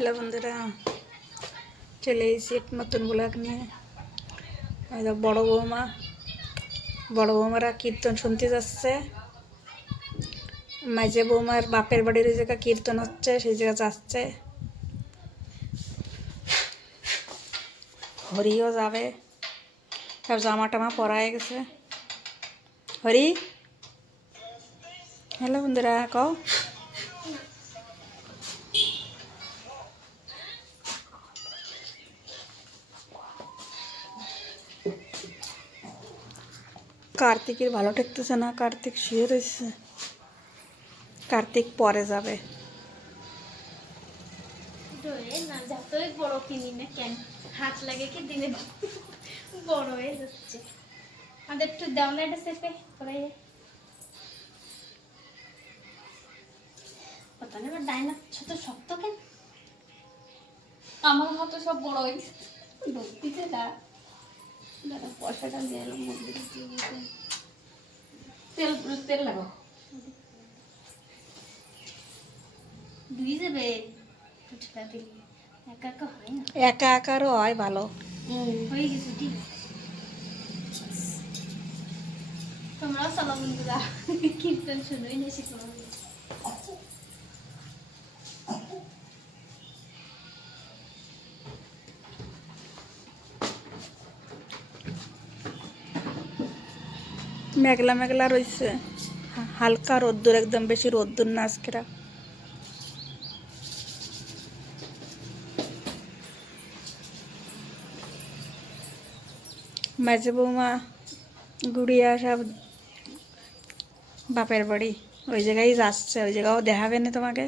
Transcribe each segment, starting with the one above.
Hello বন্ধুরা, চলে এসেছি এক নতুন ব্লগ নিয়ে। বড় বৌমারা কীর্তন শুনতে যাচ্ছে। মাঝে বৌমার বাপের বাড়ির ওই জায়গায় কীর্তন হচ্ছে, সেই জায়গা যাচ্ছে। হরিও যাবে, সব জামা টামা পরা হয়ে গেছে। হরি, হ্যালো বন্ধুরা, কও। কার্তিকের ভালো ঠেকতেছে না, কার্তিক শুয়ে রয়েছে। কার্তিক পরে যাবে। যতই বড় কিনি না কেন, হাত লাগে কি দিনে বড় হয়ে যাচ্ছে। আমাদের একটু দাও না, এটা চেপে করে পতা না। ডাইনা ছোট শক্ত কেন, আমার মতো সব বড় হয়ে গেছে। ঢুকতেছে দাঁড়া, পয়সাটা দিয়ে এলাম মন্দিরে তেল তেল লাগাও, ধুয়ে যাবে। একা একা হয় না, একা একারও হয় ভালো। হয়ে গেছে ঠিক। তোমরাও চলো বন্ধুরা, কীর্তন শুনোই না শিখো। মেঘলা মেঘলা রয়েছে, হালকা রোদ্দুর, একদম বেশি রোদ্দুর না আজকেরা। মাঝে বৌমা গুড়িয়া সব বাপের বাড়ি ওই জায়গায় যাচ্ছে, ওই জায়গাও দেখাবে না তোমাকে।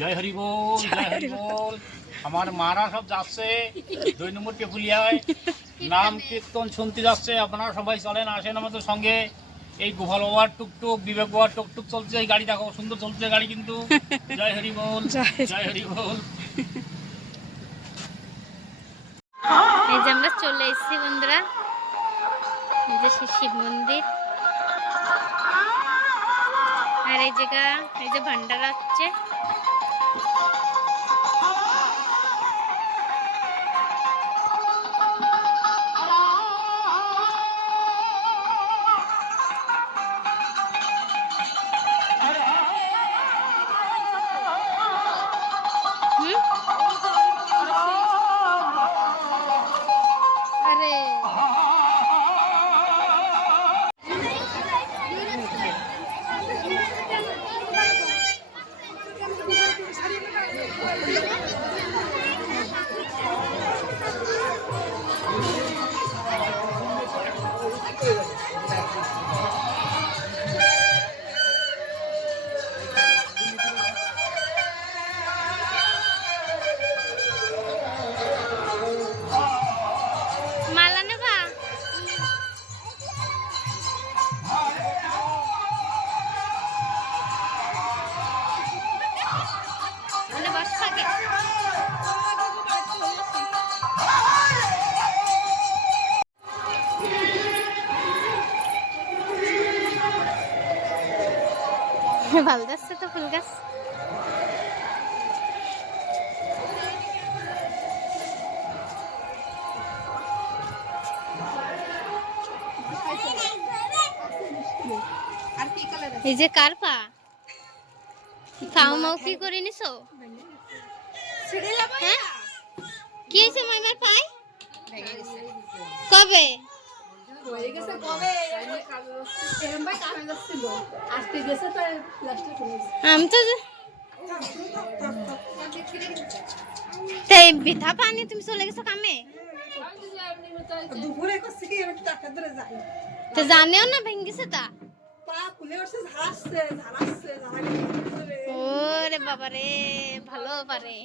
জয় হরি বল, জয় হরি বল। আমার মারা সব যাচ্ছে 2 নম্বর টেপুলিয়ায়, নাম কীর্তন শুনতে যাচ্ছে। আপনারা সবাই চলেন, আসেন আমাদের সঙ্গে। এই গোপাল বাবার টুকটুক, বিবেক বাবার টুকটুক চলছে, এই গাড়ি দেখো সুন্দর চলছে গাড়ি কিন্তু। জয় হরি বল, জয় হরি বল। এই যে আমরা চলে এসেছি বন্ধুরা, এই যে শিব মন্দির। আর এই জায়গা, এই যে ভান্ডারা হচ্ছে। আরে মালা নেবা? মানে বস থাকে। ভালো যাচ্ছে তো ফুল গাছ। এই যে কার পা খাও মাও কি করে নিছো? হ্যাঁ, কি হয়েছে মামার পায়ে? কবে? আমি তো তাই বিথা পানি তুমি চলে গেছো কামে, তো জানেও না ভেঙ্গেছে তা। ওরে বাবা রে, ভালো পারে।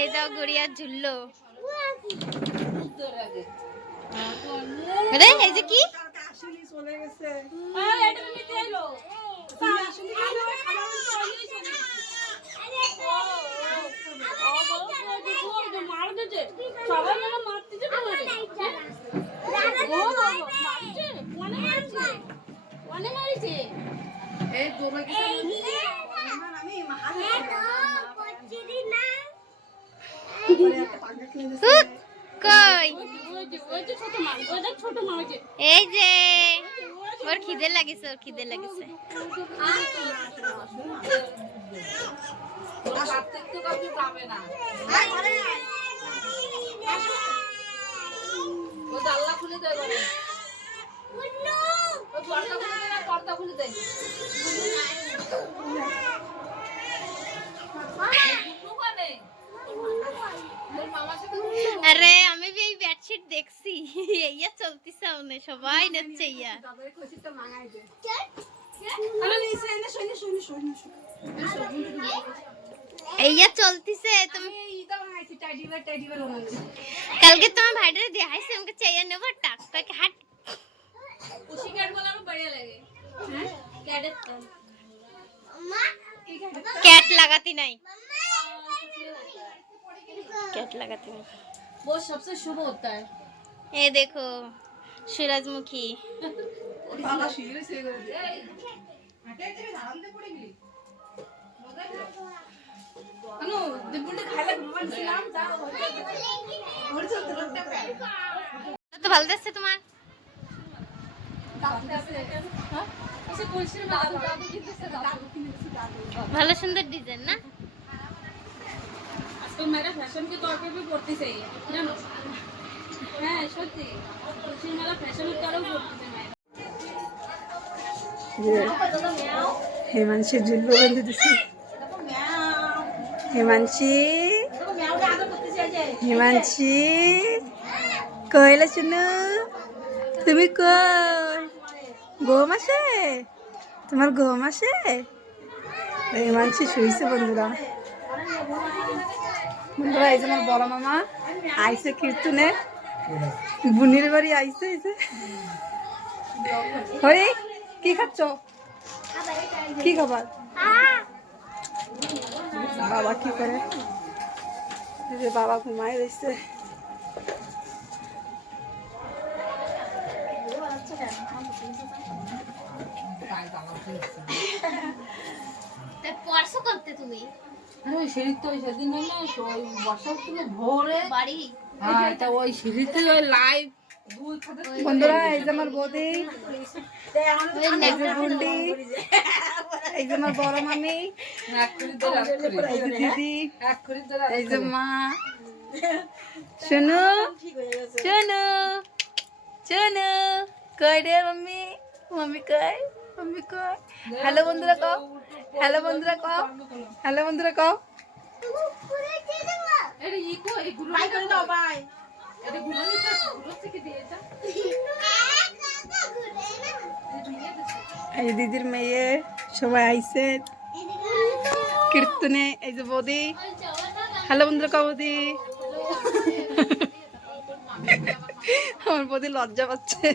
এই দাও গুড়িয়া ঝুললো। আরে এই যে কি চলে গেছে কই এই যে ওর খিদে লাগিছে, ওর খিদে লাগিছে। আরে আমি এই বেডশিট দেখছি, ইয়া চলতিছে ওনে সবাই নাচছে ইয়া। ইয়া চলতিছে তুমি কালকে তোমার ভাইটারে দেখাইছে আমাকে চাইয়া নেব টাক টাক হাট উসি কাট বলা আমার बढ़िया লাগে। হ্যাঁ कैट लगाती नहीं, कैट लगाती नहीं, वो सबसे शुभ होता है। ये देखो सूरजमुखी। तो ভালো দেখছে তোমার ভালো সুন্দর ডিজাইন না। तो मेरा फैशन के तौर पे भी कुर्ती सही है जानो। হ্যাঁ সত্যি তুলসী মেলা ফ্যাশনের তরেও পড়তেছে মায়েরা। হেমাংশী ঝুলবো বেঁধে দিছি। হেমাংশী হেমাংশী কইলে শুনু তুমি কই ঘুম আসে তোমার ঘুম আসে। হেমাংশী শুইছে বন্ধুরা। বন্ধুরা এই যে আমার বড় মামা আইসে কীর্তনে বুনির বাড়ি আইসে হই কি খাচ্ছ কি খাবার বাবা কি করে এই যে বাবা ঘুমায় রয়েছে। পড়াশো করতে তুমি ওই সিঁড়িতে ওই সেদিন হলো ওই বসার তুলে ভোরে বাড়ি হ্যাঁ এটা ওই সিঁড়িতে ওই লাইভ বন্ধুরা এই যে আমার বৌদি এই যে বুন্ডি এই যে আমার বড় মামি এই যে দিদি এই যে মা শুনু শুনু শুনু কই রে মাম্মি মাম্মি কই মাম্মি কই। হ্যালো বন্ধুরা কও হ্যালো বন্ধুরা কও হ্যালো বন্ধুরা কও। এটা ইকো এগুলো বাই করে দাও বাই এটা গুলো নিতে গুলো থেকে দিয়ে দাও। এই দিদির মেয়ে সবাই আইছে কীর্তনে। এই যে বৌদি হ্যালো বন্ধুরা কও বৌদি। আমার বৌদি লজ্জা পাচ্ছে।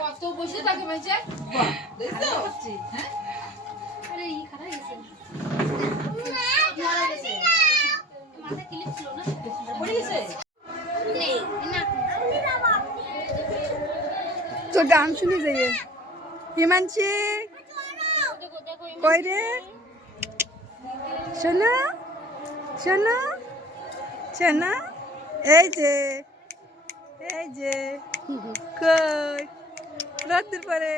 কত বসে থাকে মেজে বাহ দেখতে পাচ্ছি। হ্যাঁ আরে ই খারাপ গেছে মারা গেছে মাথা ক্লিপ ছিল না পড়ে গেছে নেই না তো গান শুনি যাইয়ে হিমাংশী কই রে শোনা শোনা শোনা এই যে কই রোদ্দুর পরে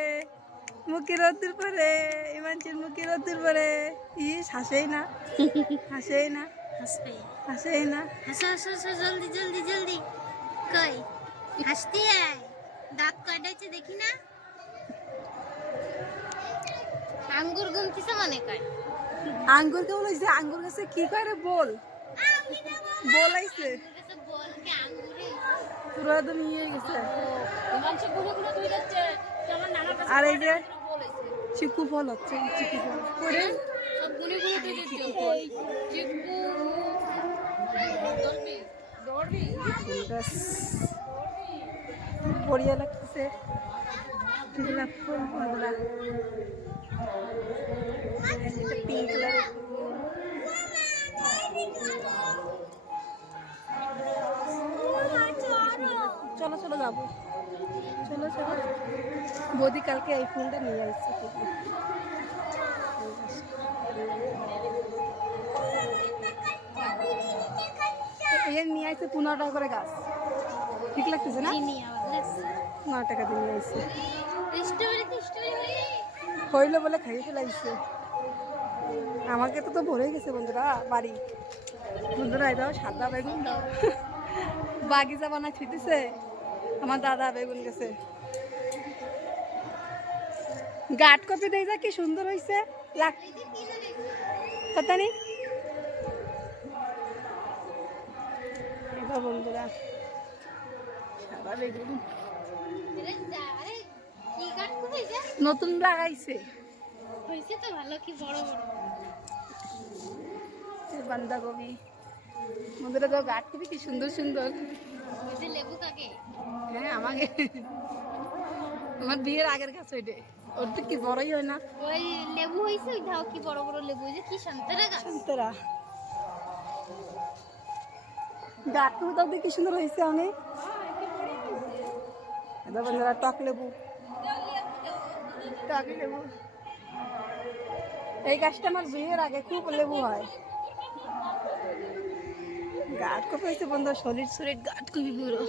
মুখে রোদ্দুর পরে হিমাংশীর মুখে রোদ্দুর পরে ইস হাসেই না হাসেই না हंसते হাসেই না। हंसो हंसो हंसो जल्दी जल्दी जल्दी कई हंसती है दांत काटायचे देखी ना आंगूर गुमतीचं मने काय আঙ্গুর কে বলাইছে আঙ্গুর গাছে কি করে বল বলাইছে कसं बोल की आंगुरे পুরো একদম ইয়ে গেছে। হিমাংশু গুলো গুলো তুই যাচ্ছে আমার নানা কাছে আর এই যে বলেছে চিকু ফল হচ্ছে চিকু ফল করে সব গুলো গুলো তুই যাচ্ছে চিকু গাছ, বড়িয়া লাগতেছে। গোলাপ ফুল বন্ধুরা, এটা পিঙ্ক কালারের ফুল। চলো চলো যাবো, চলো চলো। বৌদি কালকে এই ফুলটা নিয়ে আসছে। নিয়ে আসছে 15 টাকা করে গাছ, ঠিক লাগতেছে না? 9 টাকা দিয়ে নিয়ে আসছে, হইলো বলে খাইয়ে ফেলাইছে। আমাকে তো ভরে গেছে বন্ধুরা বাড়ি। বন্ধুরা এই দাও সাদা বেগুন দাও, বাগিচা বানায় ছিটেছে আমার দাদা। বেগুন গেছে, গাঠ কপি দেয় যা কি সুন্দর হয়েছে, কথা নেই বন্ধুরা। সাদা বেগুন নতুন লাগাইছে, বাঁধাকপি বন্ধুরা। তো গাঠ কপি কি সুন্দর সুন্দর। হ্যাঁ আমাকে, আমার বিয়ের আগের গাছ ওইটা, ওর তো কি বড়ই হয় না। ওই লেবু হইছে, ওই দাও কি বড় বড় লেবু, যে কি সন্তরা গাছ। সন্তরা গাছ কপি তাও কি সুন্দর হয়েছে অনেক। বন্ধুরা টক লেবু, টক লেবু। এই গাছটা আমার বিয়ের আগে খুব লেবু হয়। গাঠ কপি হয়েছে বন্ধুরা, সলিড সলিড গাঠ কপি পুরো।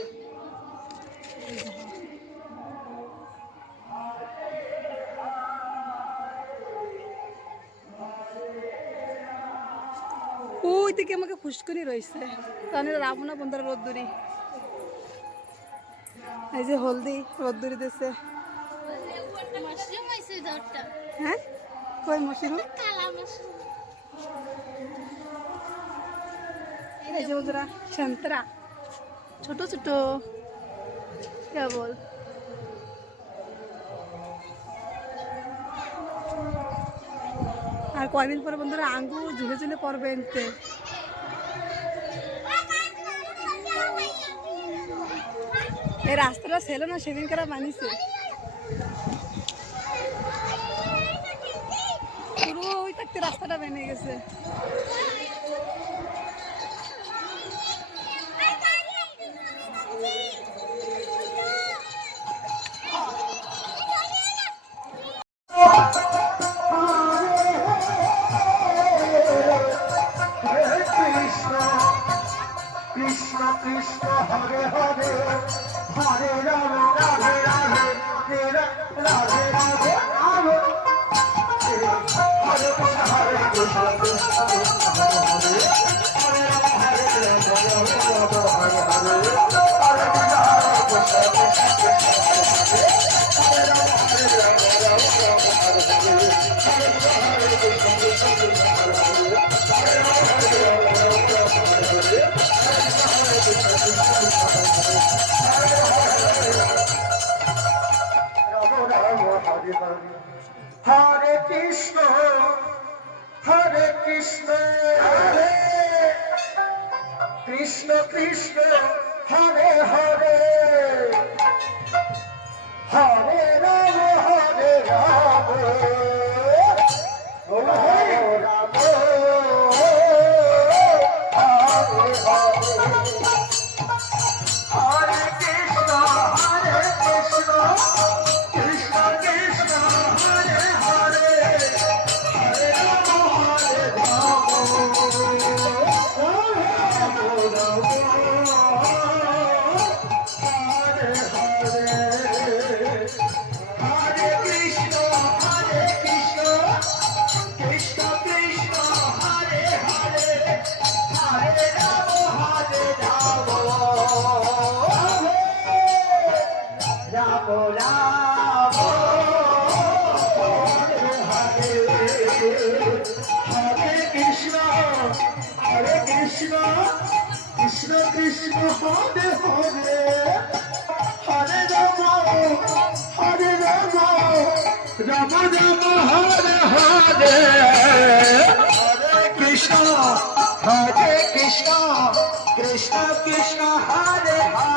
ওই থেকে আমাকে ফুসকুনি রয়েছে, তাহলে রাবো না বন্ধুরা। রোদ্দুরি, এই যে হলদি রোদ্দুরি দিচ্ছে। হ্যাঁ কই মশরুম, এই যে বন্ধুরা সন্তরা ছোট ছোট কেবল। আর কয়দিন পরে বন্ধুরা আঙ্গুর ঝুলে ঝুলে পড়বে এনতে। এই রাস্তাটা ছিল না সেদিন কারা বানিয়েছে, পুরো ওই থাকতে রাস্তাটা বেনে গেছে। কৃষ্ণ কৃষ্ণ হরে হরে, হরে রাম রাধে রাধে, রাধে রাধে রাধে। হরে কৃষ্ণ হরে কৃষ্ণ কৃষ্ণ কৃষ্ণ হরে হরে, হরে রাম হরে রাম রাম রাম হরে হরে। হরে কৃষ্ণ হরে কৃষ্ণ কৃষ্ণ কৃষ্ণ হরে হরে, হরে রাম হরে রাম রাম রাম হরে হরে। হরে কৃষ্ণ হরে কৃষ্ণ কৃষ্ণ কৃষ্ণ হরে হরে, হরে রাম হরে রাম রাম রাম হরে হরে। হরে কৃষ্ণ হরে কৃষ্ণ, হরে কৃষ্ণ কৃষ্ণ হরে হরে, হরে রাম হরে রাম, হরে Ram Hare Hare. Hare Krishna, Hare Krishna, Krishna Krishna, Hare Hare, Hare Rama, Hare Rama, Rama Rama, Hare Hare. Hare Krishna, Hare Krishna, Krishna Krishna, Hare Hare, Hare Rama, Hare Rama, Rama Rama, Hare Hare. Hare Krishna, Hare Krishna, Krishna Krishna, Hare Hare, Hare Rama, Hare Rama, Rama Rama, Hare Hare. Hare Krishna, Hare Krishna, Krishna Krishna, Hare Hare.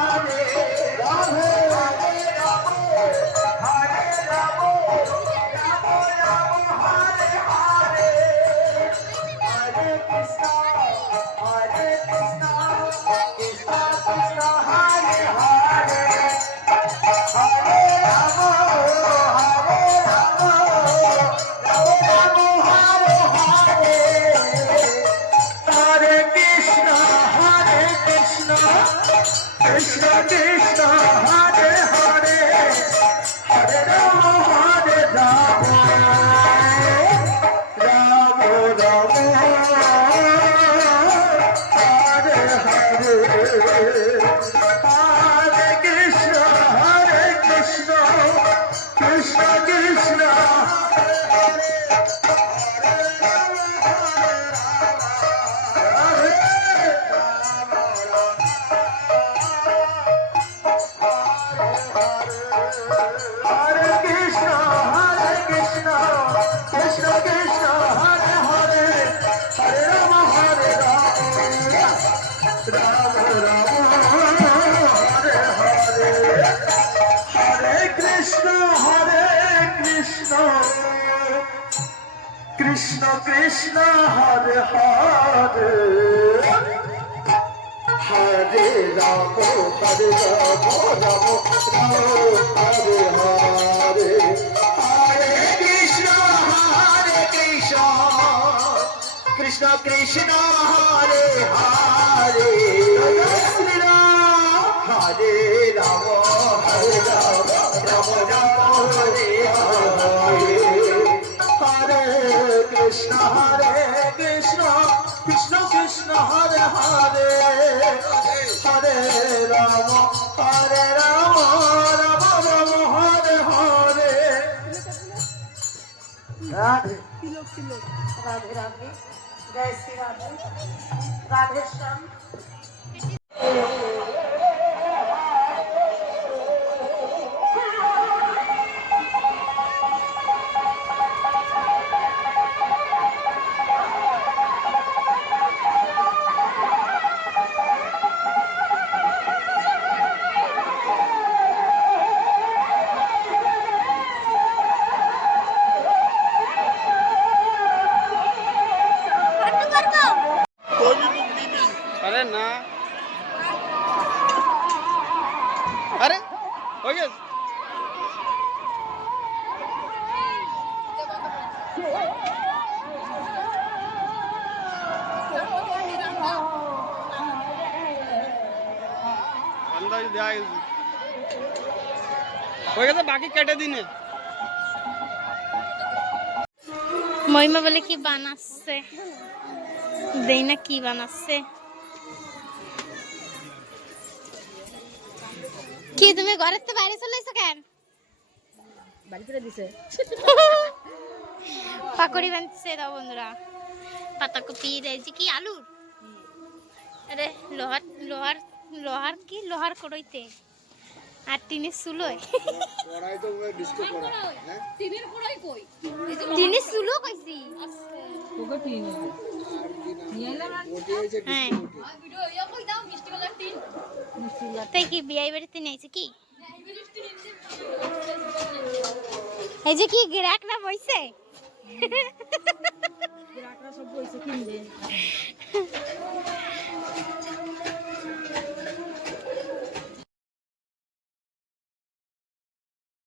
Krishna Krishna Hare Hare Hare Rama Hare Rama Rama Hare Hare Hare Krishna Krishna Krishna Hare Hare Hare Rama Hare Rama Rama Rama Hare Hare Hare Krishna Krishna Krishna Hare Hare Hare Rama Rama Rama Hare Hare Radhe तिलक तिलक राधे राधे जय श्री राधे राधे श्याम अरे ना अरे हो गया अंदाज दिया हो गया बाकी केटे दिन है মহিমা বলে কি বানাচ্ছে দেই না কি বানাচ্ছে কি তুমি ঘরের থেকে বাইরে চলে এসো কেন বাড়ি করে দিছে পাকড়ি বানছে দাও বন্ধুরা পাতাকপি রয়েছে কি আলু আরে লোহার লোহার লোহার কি লোহার কড়াইতে আর টিনের চুলোয় কড়াই তো ডিসকাস করা হ্যাঁ টিনের কড়াই কই টিনের চুলো কইছি ওকে টিন নিয়ে এলাম হ্যাঁ ভিডিও ইয়া কই দাও মিষ্টি কালার টিন তাই কি বিয়ে বাড়িতে নিয়েছে কি এই যে কি গ্রাহক না বইছে গ্রাহকরা সব বইছে কিনবে